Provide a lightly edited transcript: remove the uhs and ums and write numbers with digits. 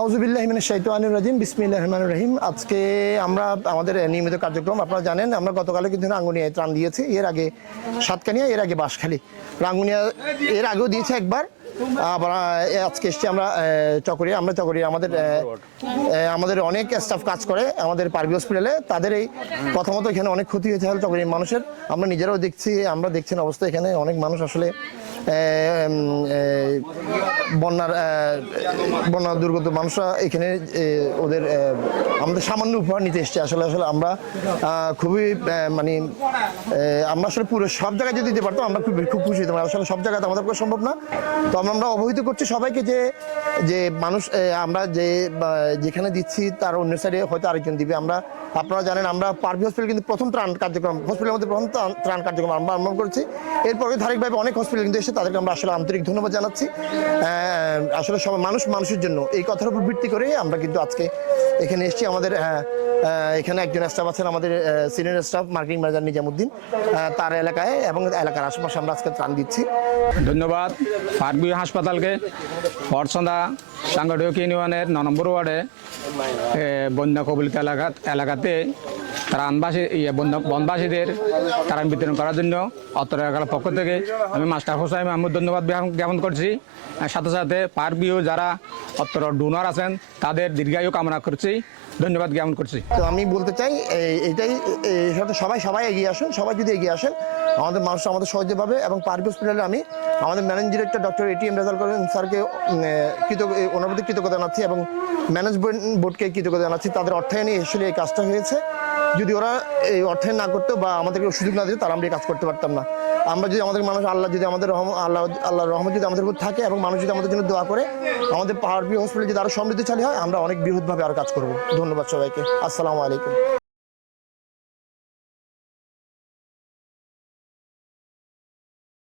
আউযুবিল্লাহি মিনাশ শাইতানির রাজিম বিসমিল্লাহির রহমানির রহিম। আজকে আমরা আমাদের নিয়মিত কার্যক্রম আপনারা জানেন, আমরা গতকালে কিন্তু রাঙ্গুনিয়ায় ত্রাণ দিয়েছি, এর আগে সাতকানিয়া, এর আগে বাঁশখালী। রাঙ্গুনিয়া এর আগেও দিয়েছে একবার, আবার আজকে এসছি আমরা চকরিয়া। আমরা চকরিয়া আমাদের অনেক স্টাফ কাজ করে আমাদের পারভি হসপিটালে। তাদের এই প্রথমত এখানে অনেক ক্ষতি হয়েছে চকরিয়ার মানুষের, আমরা নিজেরাও দেখছি, আমরা দেখছেন অবস্থা। এখানে অনেক মানুষ আসলে বন্যা দুর্গত মানুষরা এখানে ওদের আমাদের সামান্য উপহার নিতে এসছে। আসলে আমরা খুবই আমরা আসলে পুরো সব জায়গায় যদি দিতে পারতাম আমরা খুব খুশি হতাম। আসলে সব জায়গাতে আমাদের পক্ষে সম্ভব না। তো আমরা অবহিত করছি সবাইকে যে মানুষ আমরা যেখানে দিচ্ছি তার অন্য সাইডে হয়তো আরেকজন দিবে। আপনারা জানেন আমরা পারভি হসপিটাল কিন্তু প্রথম ত্রাণ কার্যক্রম, হসপিটালের মধ্যে প্রথম ত্রাণ কার্যক্রম আমরা আরম্ভ করেছি। এরপরে ধারাবাহিকভাবে অনেক হসপিটাল কিন্তু এসে, তাদেরকে আমরা আসলে আন্তরিক ধন্যবাদ জানাচ্ছি। আসলে সব মানুষের জন্য এই কথার উপর ভিত্তি করে আমরা কিন্তু আজকে এখানে এসেছি। আমাদের এখানে একজন স্টাফ আছেন, আমাদের senior staff marketing manager Nizamuddin, তার এলাকায় এবং এলাকার আশেপাশে আমরা আজকে ত্রাণ দিচ্ছি। ধন্যবাদ পারভি হাসপাতালকে। ফরসন্দা সাংগঠনিক ইউনিয়নের 9 নম্বর ওয়ার্ডে বন্যা কবলিত এলাকাতে বনবাসীদের ত্রাণ বিতরণ করার জন্য অত্র এলাকার পক্ষ থেকে আমি মাস্টার হোসাইন মাহমুদ ধন্যবাদ জ্ঞাপন করছি। সাথে সাথে পারভিও যারা অত্র ডোনার আছেন তাদের দীর্ঘায়ু কামনা করছি, ধন্যবাদ জ্ঞাপন করছি। তো আমি বলতে চাই এইটাই, সবাই এগিয়ে আসেন। সবাই যদি এগিয়ে আসেন আমাদের মানুষ আমাদের সহজে পাবে। এবং পারভি হসপিটালে আমি আমাদের ম্যানেজিং ডিরেক্টর ডক্টর ATM রেজাল করেন স্যারকে ওনার প্রতি কৃতজ্ঞতা জানাচ্ছি এবং ম্যানেজমেন্ট বোর্ডকে কৃতজ্ঞতা জানাচ্ছি। তাদের অর্থায়নে আসলে এই কাজটা হয়েছে। যদি ওরা এই অর্থায়ন না করতো বা আমাদেরকে সুযোগ না দিত, তারা আমরা এই কাজ করতে পারতাম না। আমরা যদি আমাদের মানুষ যদি আমাদের আল্লাহর রহমত যদি আমাদের উপর থাকে এবং মানুষ যদি আমাদের জন্য দোয়া করে, আমাদের পারভি হসপিটাল যদি আরো সমৃদ্ধশালী হয়, আমরা অনেক বৃহৎভাবে আরো কাজ করবো। ধন্যবাদ সবাইকে। আসসালামু আলাইকুম।